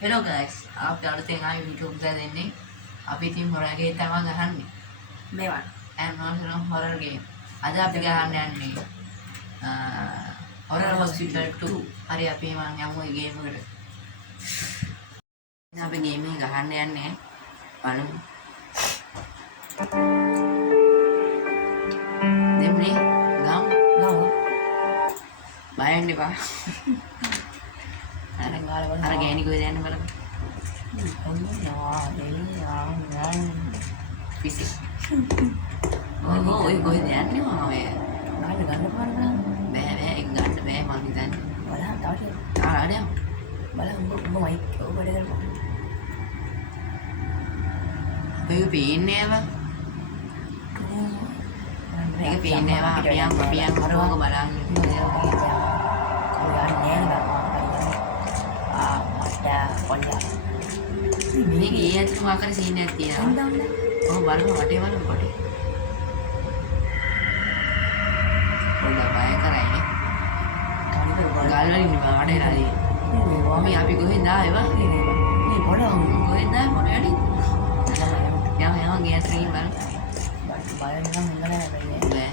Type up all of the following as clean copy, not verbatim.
Hello guys, आप जानते हैं आई वीडियो बता देने अभी थी हॉरर गेम तमा गहन Mewah. Amazon हॉरर गेम आज आप गहन ने हॉरर हॉस्पिटल 2 अरे आप ये मांग यहाँ वो गेम कर यहाँ पे गेम ही गहन ने मालूम देमने गाँव बाहर नहीं पा अरे गहनी कोई देने वाला fisik oh gue lihat nih mau ya Ganda mana? enggak ada emang di sana Wala, tao siya. ada Wala, bumay. Oo, balik ka mo. gue kepingin ya bang gue kepingin ya bang piang gue ke balang Kalau aneh nggak ada kolak. ini dia tuh makan sini dia oh balang mati udah banyak kan ini galau ini bang ada lagi kami api gue hendak ya bang Ini bolong. gue hendak mau jadi yang dia sering bang Bayar kan enggak ada ya. udah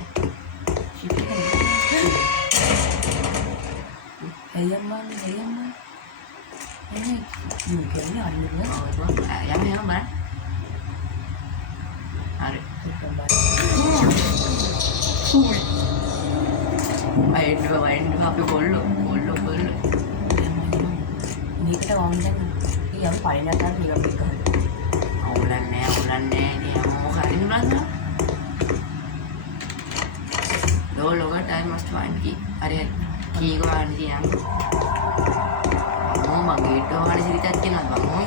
Ayam man. Ini kayaknya ada juga. oh itu yang bang ada main dua api bolu Ini kita ngomongin yang paling atas juga bisa. Ulannya dia mau kali ini belanja lo kan time mas tuan ada ki gua ada yang mau begitu ada cerita tinggal bangun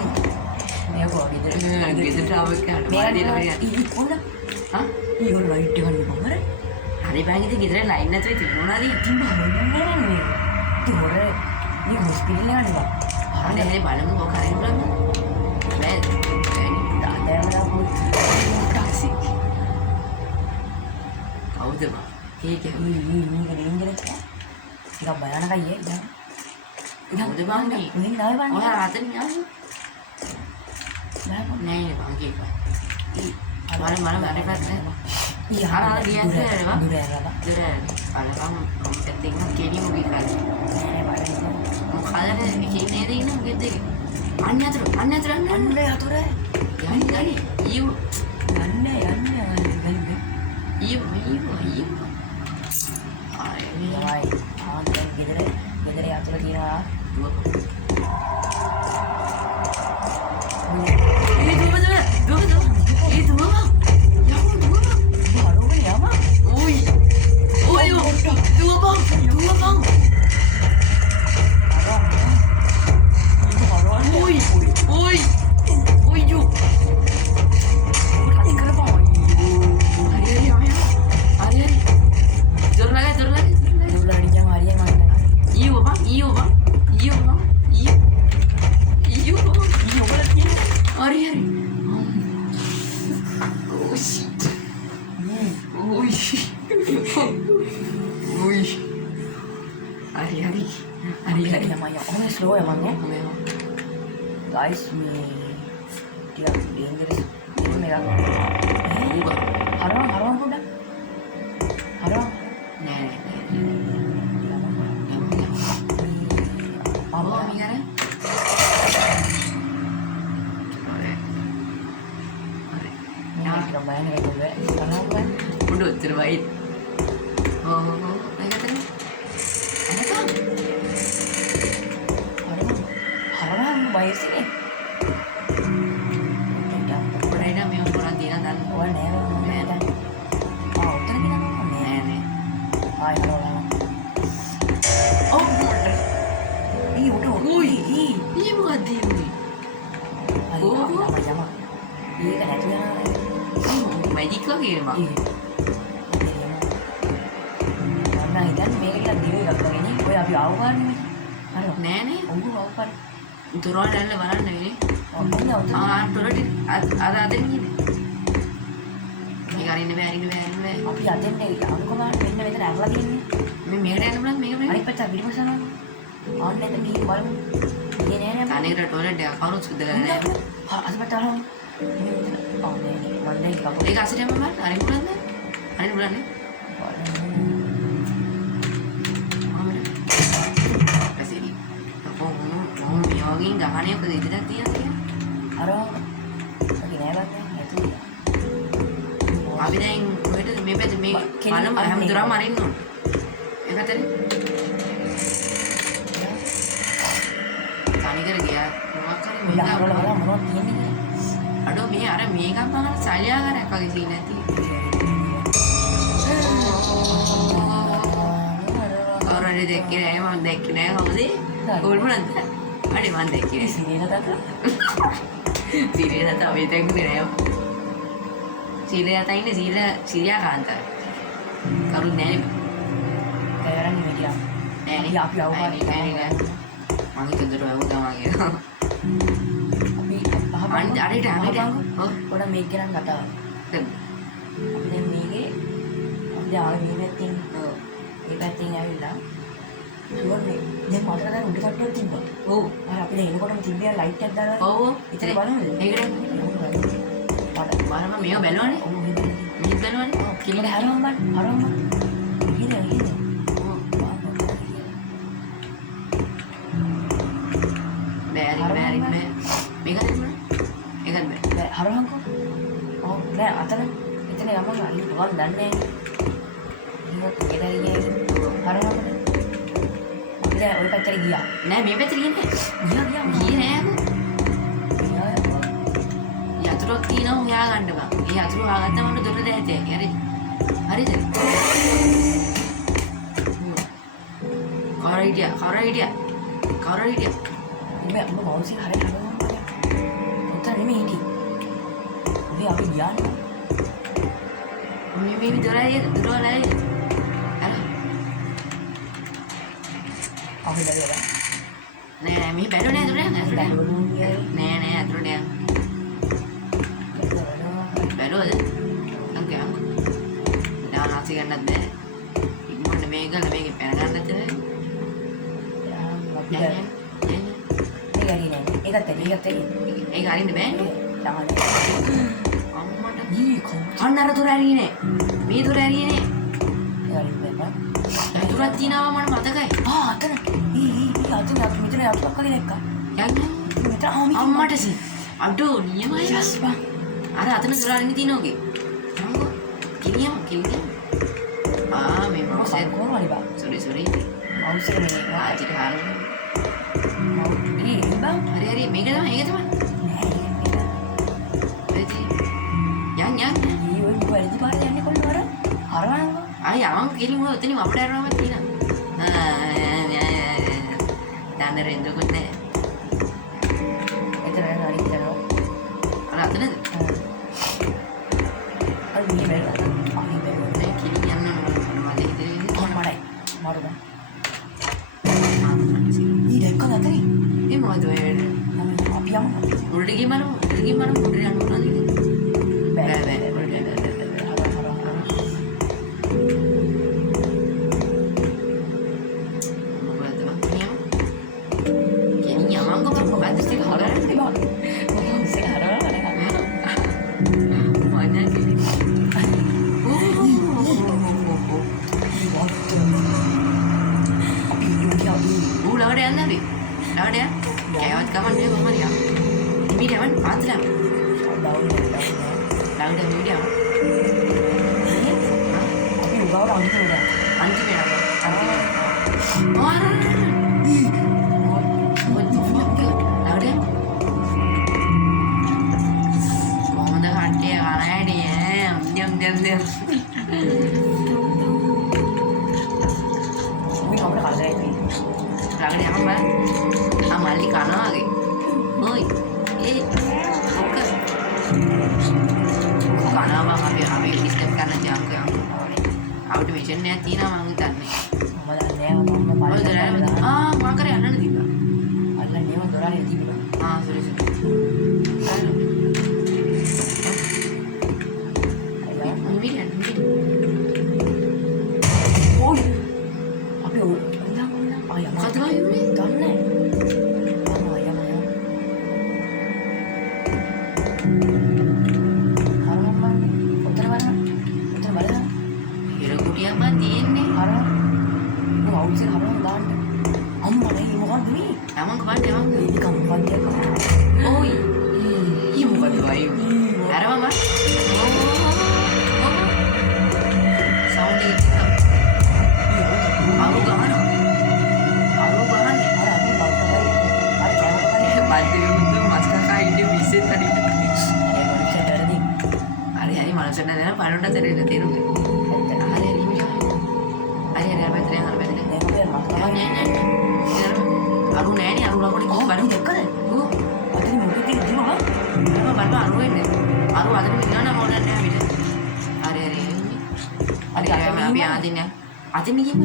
Ini aku gitu traffic kan mati lah ya udah. hah Ini udah lagi dengan banget. hari pagi itu kita lainnya tuh itu mana di Gimana nih? Itu udah. Ini hospitalnya kan bang. ada hari malam gua kali ini belanja ini Ada yang aku taksi. kau tuh bang ठीक है Ini kering gitu. Kita bayar nak ya? kau tuh bang nih Ini dah bang. oh hari ini ya Dah bang. नहीं bang gitu malam ada kan Iya. Ada dia tuh ya bang Udah ya bang. Sudah, kalau kamu penting kan kini mau gikan. Ini bayar itu. Mau kalian kini ini gitu. Aneh tuh. Anda ya tuh deh. Yani, iyo. Anda. Iyo. Ini Mulai. Awan dan gitu ya tuh lagi lah. dua. Ini dua bang. Ya ampun, dua bang. Baru kan ya bang. Oi, dua bang. Oi, yuk. Hari. Turun lagi. Iyo bang. Hari. Oh shit. Ui. Hari. Namanya orang slow emangnya. Guys, nih dia di Inggris ini merah. Haram udah. Haram. Nih. Apa? Mingarnya? Ini kita bayar kayak gue. Karena kan Udah terbaik. Oh, ayo tadi. Ayo kan? haram bayar sih. Udah ini memang orang tinggal kan. Wah, nih. Oh, terus kita Nih. Ay, haram. Oh, udah. Udah. Ini bukan dia nih. Sama. Iya kan itu ya. Magic lagi ya, Mak. Iya. Nah, kan mereka diri kalau ini gue habis awal nih. Halo. Nih. Unggu awal. Turun dan lebaran nih. Oh, enggak udah. Turun ada ini. Hari ini. Tapi ada nih, aku mah bener-bener ada lagi nih. Ini mereka yang bilang, Ayo pecah video sana. Online tadi baru ගියේ නෑ නේ. තනිකර toilet එක කවුරුත් සුද්ධ කරලා නැහැ. අද මට අහන්න. ආ නෑ නෑ මන් දැන් කප. ඒක අසිට යන්න බෑ. හරි පුළුවන්ද? හරි පුළුවන්ද? පැසිරි. කොහොම මියෝගින් ගහණයක දෙදක් තියෙනවා. අර අපි නෑ බන්නේ. අපි දැන් කොහෙටද මේ පැත්තේ මේ බලමු හැමදෙරම අරින්න ඕන. ඒකතරේ තනිකර ගියා මොකක් හරි මොකක්ද මොනවද තියෙන්නේ? අඩෝ මේ අර මේකක් බලන්න සල්යාකාරයක් වගේ සීන් නැති. කවුරුහරි දැක්කේ නෑ මම දැක්කේ නෑ කවුද? කොල්මනන්ද? අඩේ මම දැක්කේ නෑ. සීනේක දාලා. සීරිය දාත අපි දැක්කේ නෑ. සීරිය දාත ඉන්නේ සීරියා කාන්තාව. කවුරුත් නෑනේ. කයරන්නේ මේ කියලා. නෑනේ. අපි අවුවා නෑ. මම හිතුවට ඔය තමයි කියලා. අපි අනිත් අරේට ඔව් පොඩ මේක ගැන කතා. දැන් අපි දැන් මේකේ අපි ආවේ මේ පැත්තෙන් මේ පැත්තෙන් ඇවිල්ලා ෂුවර් මේ දැන් මට දැන් උඩ කට්ටියක් තිබ්බා. ඔව් අර අපි දැන් එනකොටම තිබ්බේ ලයිට් එකක් දාලා. ඔව් ඉතින් බලන්නද? ඒකට මම මේව බැලුවානේ. ඔව් මේක බැලුවානේ. කිලින හරවම් ඉන්නේ ඉන්නේ. බෑරි මේක දෙන්න. ඒකත් බෑ. හරවම්කෝ. ඔව් නෑ අතන එතන යමන් අනිත් ගොඩක් දන්නේ නෑ. ඉන්නත් ඒකයි හරවම්කෝ. අපි දැන් ඔය පැත්තට ගියා. නෑ මේ පැත්තට ගියේ නෑ. ගියේ නෑ. යතුරුක් තියෙනවා හොයා ගන්න බා. ඒ යතුරු හොයාගත්තම උඩ දොර දැහැතේ. හරි. හරිද? කවුරු හිටියා? ඉතින් මම මවුසි හරියට හරවම් කරා. උත්තර නෙමෙයි හිටි. ඉතින් අපි ගියානේ. මේ දොරයි. අර අපි බැලුවා. නෑ මේ බැලුනේ දොර නෑ. නෑ අතුරට යන්න. බැලුවද? අංකේ. නාසි ගන්නත් බෑ. ඉක්මනට මේක ගන්න මේකේ පැන ගන්නත් බෑ. ඒකත් ඒක අරින්න බෑ. තමයි. අම්මට ඊ කොහොමද? අන්න අර දොර ඇරියේ මේ දොර ඇරියේ ඒකත් යතුරක් තියනවා මට මතකයි. අතන. අතන අපි මෙතන යතුරක් වගේ දැක්කා. යන්නේ මෙතන අම්මට සි. අඩෝ නියමයි. යස් බං. අර අතන දොර අරින්න තියනෝගේ. අම්මෝ කිනියම්. මේ මොකක්ද? කොහොමද බං? සෝරි. මවුස් එක මේ ආජිට හාරන. බං. හරි මේක තමයි. යන්. ඊ ඔය වැඩි පාරේ යන්නේ කොල්ල වර. හරවන්න. ආයි යන් කිලිම ඔතනින් අපිට යනවා තියෙනවා. දන්නර එන්දුකුත් නෑ. එතන හරි ඉතනවා. අර අතනද? අර මේ බැලුවා. අපි බැලුවා. දැන් කිලි යන්න ඕන මට හිතෙන්නේ. කොහොමදයි? මාරු බං. ආ ඊ දැක්කද අතනේ? ඒ මොකද ඔය අපි යමු. උඩට ගිහින් බලමු උඩට යන්න ඕනද? බෑ. Automation nya tina mang tane. Makare anna diba. Alla neva dorare diba. Sorry. Miriam. Oi. Apa ulang. Ayah. Kata ayo ni. Tanne. බද්දෙනුත් මස් කකා ඉන්නේ පිස්සෙත් හරියට. ඒ මොකක්ද වැඩි? හරි මනුස්සයන්ට දැන පණුන්ට තේරෙන්න තේරුම් ගන්න. හරි පැත්තෙන් අර පැත්තෙන්. දැන් අපේ මස් කකා අරු නෑනේ අරු ලකොට කොහොම බලමු දෙකද? ඌ අතන මොකද තියෙනවා? බලන්න අරු වෙන්නේ. අරු අතන ඉන්නවා නම් ඕනක් නෑ පිට. හරි අපි ආදින්න. අතින් ගිහින්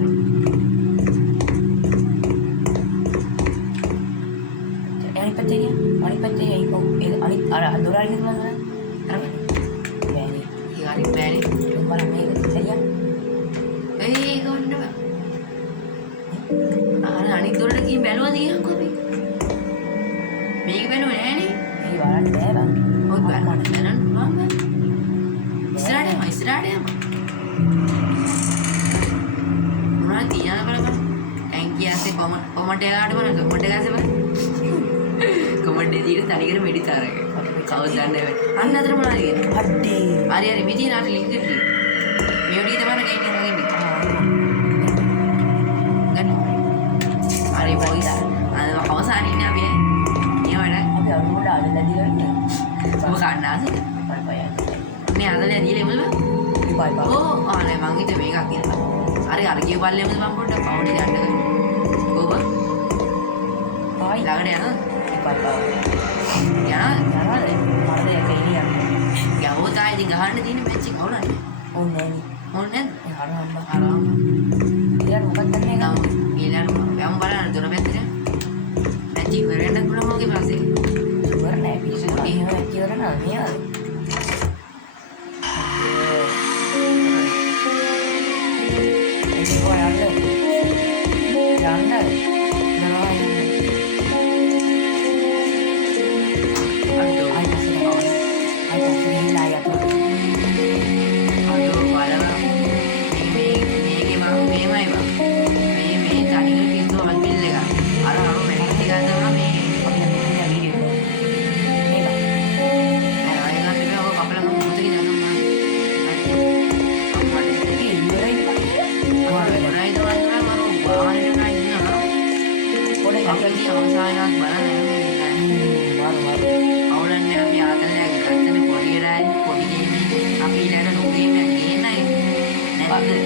අනිත් පැත්තේ අනිත් අර දොරයින් ඉන්නවා නේද? බෑනේ. හරි බෑනේ. බලන්න මේක හරියක්. ඒ ගොන්න අර අනිත් දොරට ගිහින් බැලුවද කියන්නකො අපි. මේක බැලුවේ නෑනේ. මේ බලන්න බෑ බං. ඔය බලන්න දැනන්න පුළුවන් බෑ. ඉස්සරහට යමු. මොනවද තියන බලන්න. ටැංකිය ඇස්සේ කොමන්ට් එකකට බලන්න කොමන්ට් එක ඇස්සේ බලන්න. කොමන්ට් එකේ තියෙන තනිකර මෙඩිතාර එක. කවුද දන්නේ නැහැ. අන්න අතර මොනවද කියන්නේ? අඩේ. හරි මේ තියෙන අර ලින්ක් එක තියෙන. මේ ඔඩිය තමයි ගේන්නේ ගන්න. හරි බොයිස්. අද අවසානින් ඉන්නේ අපි. ඊවල අපි අරුණට අදලා දිලා ඉන්නේ. ඔබ කන්නාද? මේ අදලා දීලා එමුද? බයි බයි. ඕ ආනේ මං හිතුවේ මේකක් කියලා. හරි අර ගිය පල්ලෙමද මං පොඩ්ඩක් පවුඩි යන්න ගන්න. ඕව. බයි. ළඟට යනවා. බයි බයි. යනවා. මරද යකේ යවෝ තායි ඉතින් ගහන්න තියෙන මැච් එක ඕනනේ. ඕනේ නේ. ඕනේ නැද්ද? හරහම්බ. ආරාම. ඊළඟ මොකක්ද කරන්නේ නම් ඊළඟ යමු බලන්න දොර පැත්තට. මැච් එක වෙරෙන්නත් පුළුවන් මොකේ පස්සේ. සුවර් නෑ පිස්සු එහෙම කියලා නෑ මේ.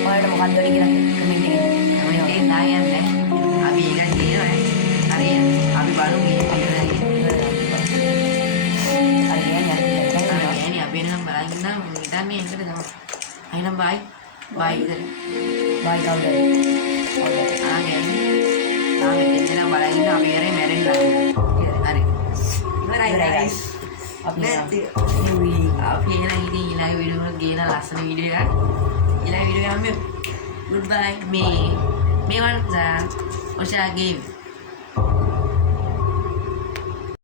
ඔයාලට මොකක්ද වෙන්නේ කියලා කමෙන්ට් එකේ දායන්නේ අපි ඒක කියනවා හරි අපි බලමු මේ හරි අපි එනම් බලන්න හිතන්නේ එකට තමයි අයිනම් බයි ඉතින් බයි කවුද ආගේ තාම දෙන්න බලන්න අපි හරි මැරෙන්න හරි ඉවරයි guys අපි එනම් ඉතින් ඊළඟ වීඩියෝ එක ගේන ලස්සන වීඩියෝ එකක් ඊළඟ වීඩියෝ එකම goodbye me one Osha game